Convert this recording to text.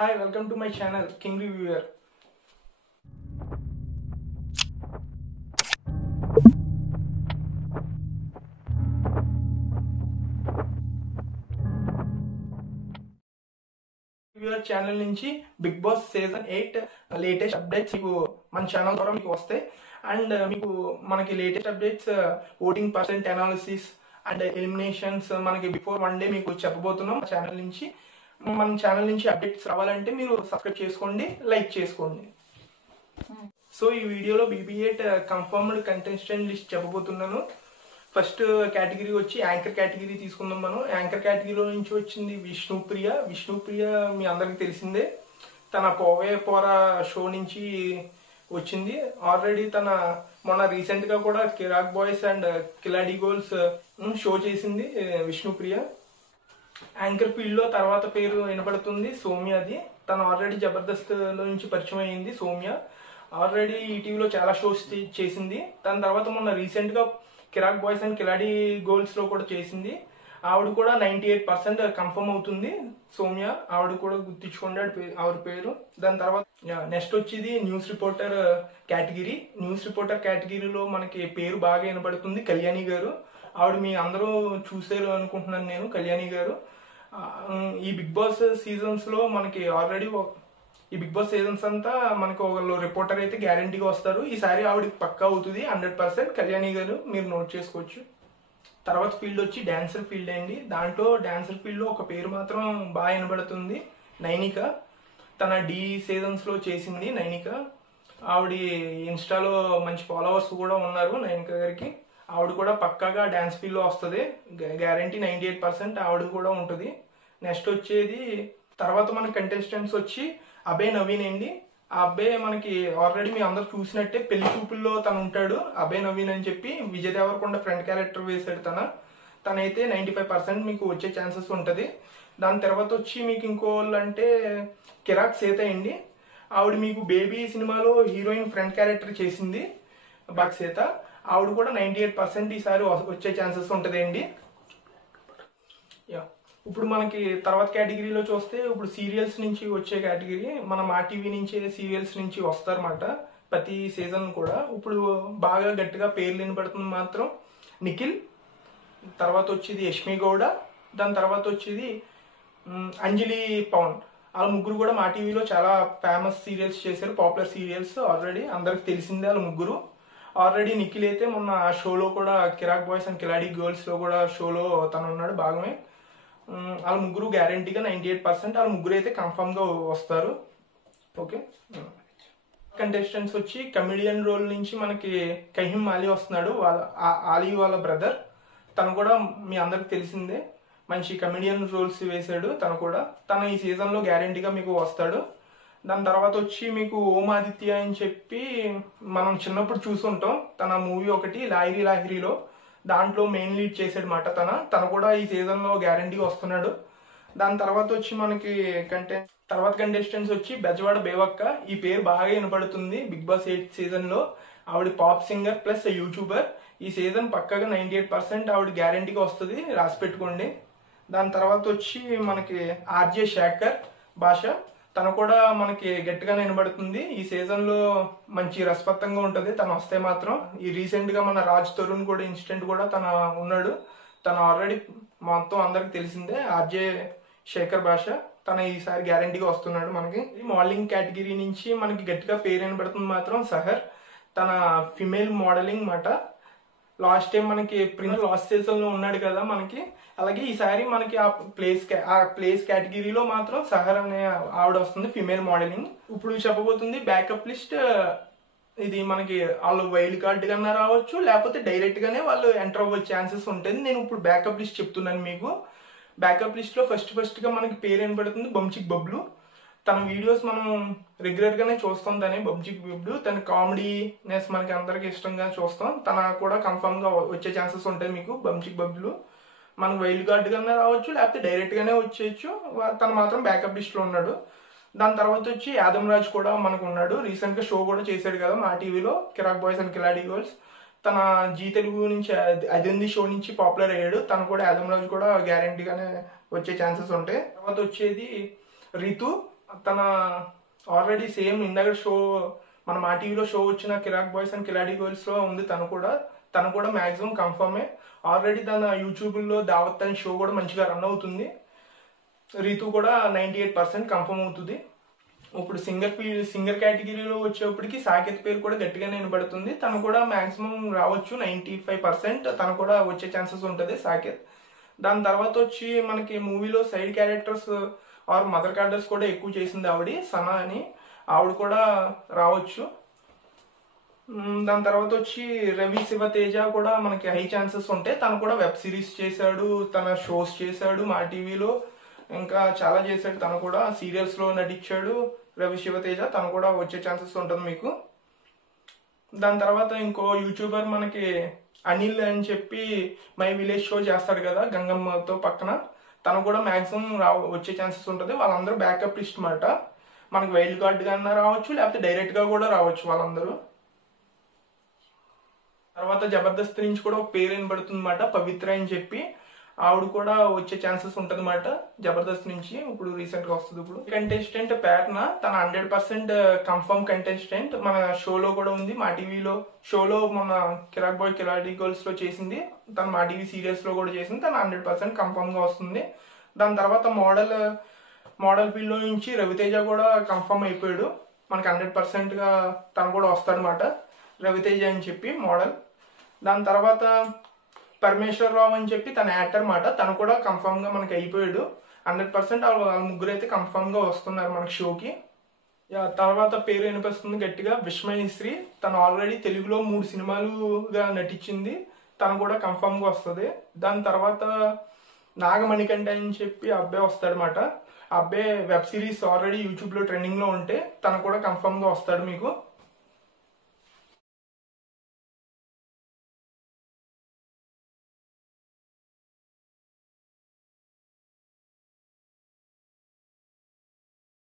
Hi, welcome to my channel King Reviewer. Reviewer channel నుంచి Bigg Boss season 8 latest updates మీకు మన channel ద్వారా మీకు వస్తాయి. అండ్ మీకు మనకి latest updates voting percent analysis and eliminations మనకి బిఫోర్ వన్ డే మీకు చెప్పబోతున్నాం. మన ఛానల్ నుంచి అప్డేట్స్ రావాలంటే మీరు సబ్స్క్రైబ్ చేసుకోండి, లైక్ చేసుకోండి. సో ఈ వీడియోలో BB8 కన్ఫర్మ్డ్ కంటెస్టెంట్ లిస్ట్ చెప్పబోతున్నాను. ఫస్ట్ కేటగిరీ వచ్చి యాంకర్ కేటగిరీ తీసుకుందాం. మనం యాంకర్ కేటగిరీలో నుంచి వచ్చింది విష్ణుప్రియ మీ అందరికి తెలిసిందే. తన పోవే పోరా షో నుంచి వచ్చింది. ఆల్రెడీ తన మొన్న రీసెంట్ గా కూడా కిరాక్ బాయ్స్ అండ్ కిలాడి గోల్స్ షో చేసింది విష్ణుప్రియ. యాంకర్ ఫీల్డ్ లో తర్వాత పేరు వినపడుతుంది సౌమ్యది. తను ఆల్రెడీ జబర్దస్త్ లో నుంచి పరిచయం అయింది సౌమ్య. ఆల్రెడీ ఈటీవీలో చాలా షోస్ చేసింది. దాని తర్వాత మొన్న రీసెంట్ గా కిరాక్ బాయ్స్ అండ్ కిలాడి గోల్స్ లో కూడా చేసింది. ఆవిడ కూడా 98% కన్ఫర్మ్ అవుతుంది సౌమ్య. ఆవిడ కూడా గుర్తించుకోండి ఆవిడ పేరు. దాని తర్వాత నెక్స్ట్ వచ్చేది news reporter category. News reporter కేటగిరీలో మనకి పేరు బాగా వినపడుతుంది కళ్యాణి గారు. ఆవిడ మీ అందరూ చూసారు అనుకుంటున్నాను నేను. కళ్యాణి గారు ఈ బిగ్ బాస్ సీజన్స్ లో మనకి ఆల్రెడీ ఈ బిగ్ బాస్ సీజన్స్ అంతా మనకు ఒకళ్ళు రిపోర్టర్ అయితే గ్యారంటీగా వస్తారు. ఈసారి ఆవిడకి పక్కా అవుతుంది 100%. కళ్యాణి గారు మీరు నోట్ చేసుకోవచ్చు. తర్వాత ఫీల్డ్ వచ్చి డాన్సర్ ఫీల్డ్ అండి. దాంట్లో డాన్సర్ ఫీల్డ్ లో ఒక పేరు మాత్రం బాగా వినబడుతుంది, నైనిక. తన డి సీజన్స్ లో చేసింది నైనిక. ఆవిడ ఇన్స్టాలో మంచి ఫాలోవర్స్ కూడా ఉన్నారు నైనిక గారికి. ఆవిడ కూడా పక్కాగా డాన్స్ ఫీల్డ్ లో వస్తుంది, గ్యారంటీ 98% ఆవిడ కూడా ఉంటుంది. నెక్స్ట్ వచ్చేది తర్వాత మన కంటెస్టెంట్స్ వచ్చి అభయ్ నవీన్ అండి. ఆ అబ్బాయి మనకి ఆల్రెడీ మీ అందరు చూసినట్టే పెళ్లి చూపుల్లో తను ఉంటాడు. అభయ్ నవీన్ అని చెప్పి విజయ్ దేవరకొండ ఫ్రంట్ క్యారెక్టర్ వేశాడు తనైతే 95% మీకు వచ్చే ఛాన్సెస్ ఉంటుంది. దాని తర్వాత వచ్చి మీకు ఇంకోళ్ళు అంటే కిరాక్ సీత అండి. ఆవిడ మీకు బేబీ సినిమాలో హీరోయిన్ ఫ్రంట్ క్యారెక్టర్ చేసింది బాక్ సీత. ఆవిడ కూడా 98% ఈసారి వచ్చే ఛాన్సెస్ ఉంటుంది అండి. ఇప్పుడు మనకి తర్వాత కేటగిరీలో చూస్తే ఇప్పుడు సీరియల్స్ నుంచి వచ్చే కేటగిరీ మన మా టీవీ నుంచే సీరియల్స్ నుంచి వస్తారన్నమాట ప్రతి సీజన్ కూడా. ఇప్పుడు బాగా గట్టిగా పేర్లు వినపడుతుంది మాత్రం నిఖిల్, తర్వాత వచ్చేది యష్మి గౌడ, దాని తర్వాత వచ్చేది అంజలి పవన్. వాళ్ళ ముగ్గురు కూడా మా టీవీలో చాలా ఫేమస్ సీరియల్స్ చేశారు, పాపులర్ సీరియల్స్. ఆల్రెడీ అందరికి తెలిసిందే వాళ్ళ ముగ్గురు. ఆల్రెడీ నిఖిల్ అయితే మొన్న ఆ షోలో కూడా కిరాక్ బాయ్స్ అండ్ కిలాడి గర్ల్స్ లో కూడా షోలో తను ఉన్నాడు భాగమే. వాళ్ళ ముగ్గురు గ్యారంటీగా 98% వాళ్ళ ముగ్గురు అయితే కన్ఫర్మ్ గా వస్తారు. ఓకే, కంటెస్టెంట్స్ వచ్చి కమెడియన్ రోల్ నుంచి మనకి కహీం ఆలీ వస్తున్నాడు. ఆలీ వాళ్ళ బ్రదర్. తను కూడా మీ అందరికి తెలిసిందే, మంచి కమెడియన్ రోల్స్ వేశాడు తను కూడా. తను ఈ సీజన్ లో గ్యారంటీగా మీకు వస్తాడు. దాని తర్వాత వచ్చి మీకు ఓం ఆదిత్య అని చెప్పి మనం చిన్నప్పుడు చూసుంటాం. తన మూవీ ఒకటి లాహిరిలో దాంట్లో మెయిన్ లీడ్ చేసాడు మాట తను కూడా ఈ సీజన్ లో గ్యారంటీగా వస్తున్నాడు. దాని తర్వాత వచ్చి మనకి కంటెస్టెంట్స్ వచ్చి బెజవాడ బేవక్క. ఈ పేరు బాగా వినపడుతుంది బిగ్ బాస్ 8 సీజన్ లో. ఆవిడ పాప్ సింగర్ ప్లస్ యూట్యూబర్. ఈ సీజన్ పక్కగా 98% ఆవిడ గ్యారంటీగా వస్తుంది, రాసి పెట్టుకోండి. దాని తర్వాత వచ్చి మనకి ఆర్జే శేఖర్ భాష. తను కూడా మనకి గట్టిగా వినబడుతుంది. ఈ సీజన్ లో మంచి రసపత్తంగా ఉంటది తను వస్తే మాత్రం. ఈ రీసెంట్ గా మన రాజ్ తరుణ్ కూడా ఇన్సిడెంట్ కూడా తన ఉన్నాడు. తను ఆల్రెడీ మొత్తం అందరికి తెలిసిందే ఆర్జే శేఖర్ భాష. తన ఈసారి గ్యారంటీగా వస్తున్నాడు మనకి. మోడలింగ్ కేటగిరీ నుంచి మనకి గట్టిగా పేరు వినబడుతుంది మాత్రం సహర్. తన ఫిమేల్ మోడలింగ్ మాట. లాస్ట్ టైం మనకి ప్రిన్స్ లాస్ట్ సీజన్ లో ఉన్నాడు కదా మనకి. అలాగే ఈసారి మనకి ఆ ప్లేస్ కేటగిరీలో మాత్రం సహర్ అనే ఆవిడ వస్తుంది, ఫిమేల్ మోడలింగ్. ఇప్పుడు చెప్పబోతుంది బ్యాకప్ లిస్ట్. ఇది మనకి వాళ్ళు వైల్డ్ కార్డ్ కన్నా రావచ్చు, లేకపోతే డైరెక్ట్ గానే వాళ్ళు ఎంటర్ అవ్వే ఛాన్సెస్ ఉంటుంది. నేను ఇప్పుడు బ్యాకప్ లిస్ట్ చెప్తున్నాను మీకు. బ్యాకప్ లిస్ట్ లో ఫస్ట్ గా మనకి పేరు వినపడుతుంది బంచిక్ బబ్లు. తన వీడియోస్ మనం రెగ్యులర్ గానే చూస్తాం. తనే బంచిక్ బబ్లు. తన కామెడీనెస్ మనకి అందరికి ఇష్టంగా చూస్తాం. తన కూడా కన్ఫర్మ్ గా వచ్చే ఛాన్సెస్ ఉంటాయి మీకు బంచిక్ బబ్లు. మనకు వైల్డ్ కార్డ్ కన్నా రావచ్చు, లేకపోతే డైరెక్ట్ గానే వచ్చేయచ్చు. తను మాత్రం బ్యాకప్ లిస్ట్ లో ఉన్నాడు. దాని తర్వాత వచ్చి యాదమ్ రాజ్ కూడా మనకు ఉన్నాడు. రీసెంట్ గా షో కూడా చేశాడు కదా మా టీవీలో, కిరాక్ బాయ్స్ అండ్ కిలాడి గర్ల్స్. తన జీ తెలుగు నుంచి అదింది షో నుంచి పాపులర్ అయ్యాడు. తను కూడా యాదమ్ రాజ్ కూడా గ్యారంటీగానే వచ్చే ఛాన్సెస్ ఉంటాయి. తర్వాత వచ్చేది రితు. తన ఆల్రెడీ సేమ్ ఇందాక షో మన మా టీవీలో షో వచ్చిన కిరాక్ బాయ్స్ అండ్ కిలాడి గర్ల్స్ లో ఉంది. తను కూడా మాక్సిమం కన్ఫర్మే. ఆల్రెడీ తన యూట్యూబ్లో దావత్ అనే షో కూడా మంచిగా రన్ అవుతుంది. రీతు కూడా 98% కన్ఫర్మ్ అవుతుంది. ఇప్పుడు సింగర్ కేటగిరీలో వచ్చేప్పటికి సాకేత్ పేరు కూడా గట్టిగానే వినబడుతుంది. తను కూడా మాక్సిమం రావచ్చు, 95% తను కూడా వచ్చే ఛాన్సెస్ ఉంటుంది సాకేత్. దాని తర్వాత వచ్చి మనకి మూవీలో side characters or mother characters కూడా ఎక్కువ చేసింది ఆవిడ, సనా అని. ఆవిడ కూడా రావచ్చు. దాని తర్వాత వచ్చి రవి శివతేజ కూడా మనకి హై ఛాన్సెస్ ఉంటాయి. తను కూడా వెబ్ సిరీస్ చేశాడు, తన షోస్ చేశాడు మా టీవీలో, ఇంకా చాలా చేశాడు. తను కూడా సీరియల్స్ లో నటించాడు రవి శివతేజ. తను కూడా వచ్చే ఛాన్సెస్ ఉంటుంది మీకు. దాని తర్వాత ఇంకో యూట్యూబర్ మనకి అనిల్ అని చెప్పి మై విలేజ్ షో చేస్తాడు కదా గంగమ్మతో పక్కన. తను కూడా మాక్సిమం వచ్చే ఛాన్సెస్ ఉంటుంది. వాళ్ళందరూ బ్యాకప్ లిస్ట్ మాట. మనకి వైల్డ్ కార్డ్ గా రావచ్చు, లేకపోతే డైరెక్ట్ గా కూడా రావచ్చు వాళ్ళందరూ. తర్వాత జబర్దస్త్ నుంచి కూడా ఒక పేరు వినబడుతుంది మాట, పవిత్ర అని చెప్పి. ఆవిడ కూడా వచ్చే ఛాన్సెస్ ఉంటుంది మాట జబర్దస్త్ నుంచి. ఇప్పుడు రీసెంట్ గా వస్తుంది. ఇప్పుడు కంటెస్టెంట్ ప్రేరణ, తన 100% కన్ఫర్మ్ కంటెస్టెంట్. మన షోలో కూడా ఉంది, మా టీవీలో షోలో మన కిరాక్ బాయ్ కిలాడి గర్ల్స్ లో చేసింది. తను మా టీవీ సీరియల్స్ లో కూడా చేసింది. తను 100% కన్ఫర్మ్ గా వస్తుంది. దాని తర్వాత మోడల్ ఫీల్డ్ లో నుంచి రవితేజ కూడా కన్ఫర్మ్ అయిపోయాడు. మనకి 100% గా తను కూడా వస్తాడనమాట, రవితేజ అని చెప్పి మోడల్. దాని తర్వాత పరమేశ్వర్ రావు అని చెప్పి తన యాక్టర్ మాట. తను కూడా కన్ఫర్మ్ గా మనకి అయిపోయాడు. 100% వాళ్ళ ముగ్గురు అయితే కన్ఫర్మ్ గా వస్తున్నారు మనకి షోకి. తర్వాత పేరు వినిపిస్తుంది గట్టిగా విశ్వమిశ్రీ. తను ఆల్రెడీ తెలుగులో 3 సినిమాలుగా నటించింది. తను కూడా కన్ఫర్మ్ గా వస్తుంది. దాని తర్వాత నాగమణికంఠ అని చెప్పి అబ్బాయి వస్తాడనమాట. ఆ అబ్బాయి వెబ్ సిరీస్ ఆల్రెడీ యూట్యూబ్ లో ట్రెండింగ్ లో ఉంటే తను కూడా కన్ఫర్మ్ గా వస్తాడు మీకు.